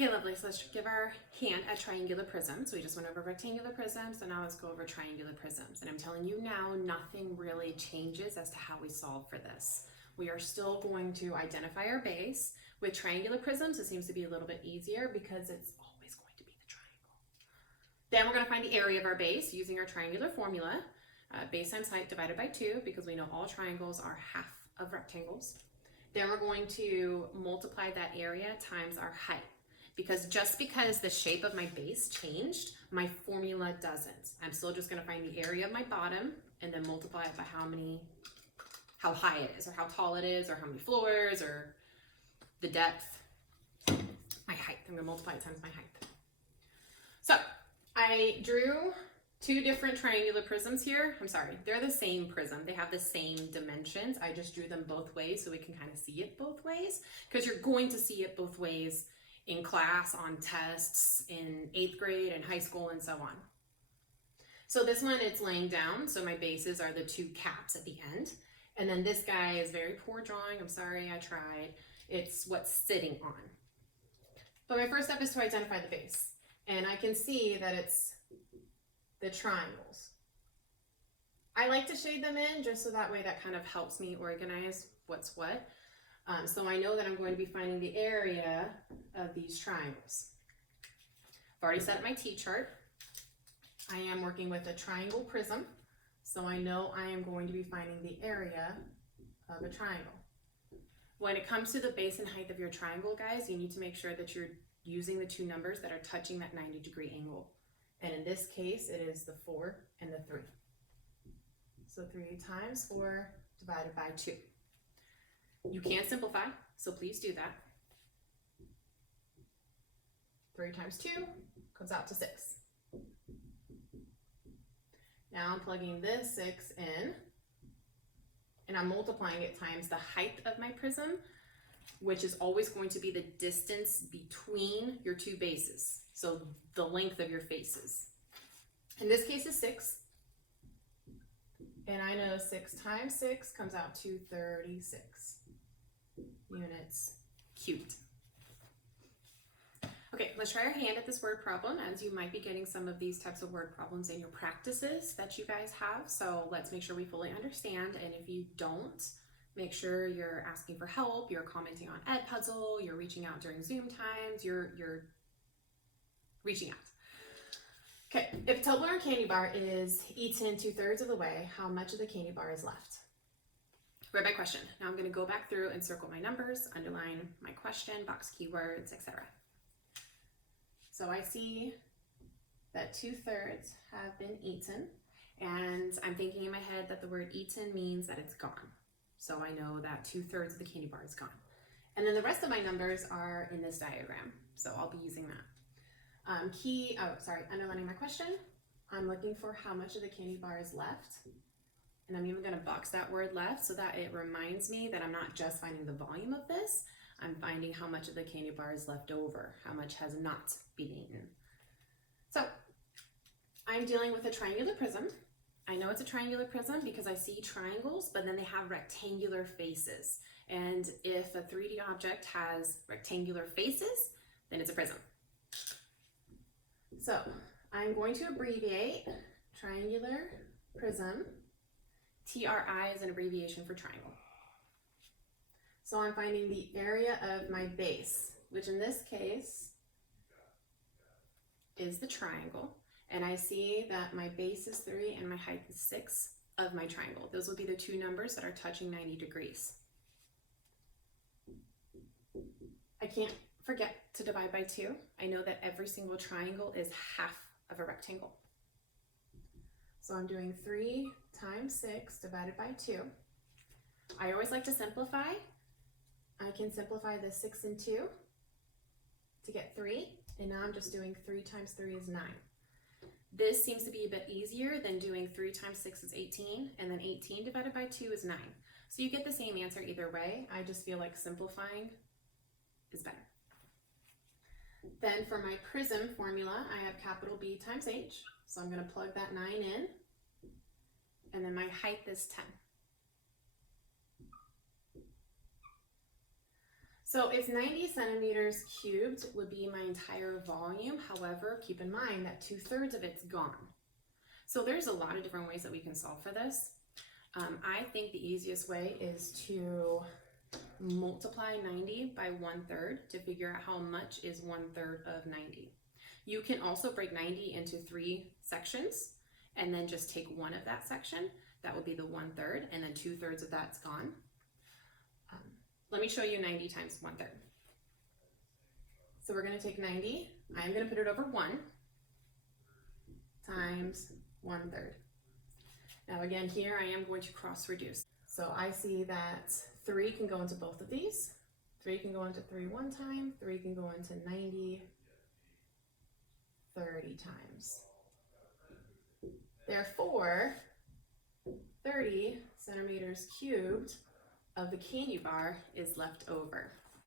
Okay, lovely. So let's give our hand at triangular prisms. We just went over rectangular prisms, so now let's go over triangular prisms. And I'm telling you now, nothing really changes as to how we solve for this. We are still going to identify our base. With triangular prisms, it seems to be a little bit easier because it's always going to be the triangle. Then we're going to find the area of our base using our triangular formula. Base times height divided by 2, because we know all triangles are half of rectangles. Then we're going to multiply that area times our height. Because just because the shape of my base changed, my formula doesn't. I'm still just going to find the area of my bottom and then multiply it by how high it is, or how tall it is, or how many floors, or the depth. My height. I'm going to multiply it times my height. So I drew two different triangular prisms here. I'm sorry, they're the same prism. They have the same dimensions. I just drew them both ways so we can kind of see it both ways, because you're going to see it both ways in class, on tests, in 8th grade and high school, and so on. So this one, it's laying down, so my bases are the two caps at the end. And then this guy is very poor drawing. I'm sorry, I tried. It's what's sitting on. But my first step is to identify the base. And I can see that it's the triangles. I like to shade them in just so that way that kind of helps me organize what's what. So I know that I'm going to be finding the area of these triangles. I've already set up my T-chart. I am working with a triangle prism, so I know I am going to be finding the area of a triangle. When it comes to the base and height of your triangle, guys, you need to make sure that you're using the two numbers that are touching that 90-degree angle. And in this case, it is the 4 and the 3. So 3 times 4 divided by 2. You can simplify, so please do that. 3 times 2 comes out to 6. Now I'm plugging this 6 in, and I'm multiplying it times the height of my prism, which is always going to be the distance between your two bases. So the length of your faces. In this case is 6. And I know 6 times 6 comes out to 36 units cubed. Okay, let's try our hand at this word problem, as you might be getting some of these types of word problems in your practices that you guys have. So let's make sure we fully understand. And if you don't, make sure you're asking for help, you're commenting on Edpuzzle, you're reaching out during Zoom times, you're reaching out. Okay, if a Toblerone candy bar is eaten 2/3 of the way, how much of the candy bar is left? Read my question. Now I'm going to go back through and circle my numbers, underline my question, box keywords, etc. So I see that 2/3 have been eaten, and I'm thinking in my head that the word eaten means that it's gone. So I know that 2/3 of the candy bar is gone. And then the rest of my numbers are in this diagram, so I'll be using that. Underlining my question, I'm looking for how much of the candy bar is left. And I'm even going to box that word left so that it reminds me that I'm not just finding the volume of this, I'm finding how much of the candy bar is left over, how much has not been eaten. So I'm dealing with a triangular prism. I know it's a triangular prism because I see triangles, but then they have rectangular faces. And if a 3D object has rectangular faces, then it's a prism. So I'm going to abbreviate triangular prism. TRI is an abbreviation for triangle. So I'm finding the area of my base, which in this case is the triangle. And I see that my base is 3 and my height is 6 of my triangle. Those will be the two numbers that are touching 90 degrees. I can't forget to divide by 2. I know that every single triangle is half of a rectangle. So I'm doing 3 times 6 divided by 2. I always like to simplify. I can simplify the 6 and 2 to get 3. And now I'm just doing 3 times 3 is 9. This seems to be a bit easier than doing 3 times 6 is 18, and then 18 divided by 2 is 9. So you get the same answer either way. I just feel like simplifying is better. Then for my prism formula, I have capital B times H. So I'm going to plug that 9 in. And then my height is 10. So if 90 centimeters cubed would be my entire volume, however, keep in mind that 2/3 of it's gone. So there's a lot of different ways that we can solve for this. I think the easiest way is to multiply 90 by 1/3 to figure out how much is 1/3 of 90. You can also break 90 into 3 sections and then just take one of that section. That would be the 1/3, and then 2/3 of that's gone. Let me show you 90 times 1/3. So we're going to take 90, I'm going to put it over 1 times 1/3. Now again, here I am going to cross reduce. So I see that 3 can go into both of these. 3 can go into 3 one time, 3 can go into 90 30 times. Therefore, 30 centimeters cubed of the candy bar is left over.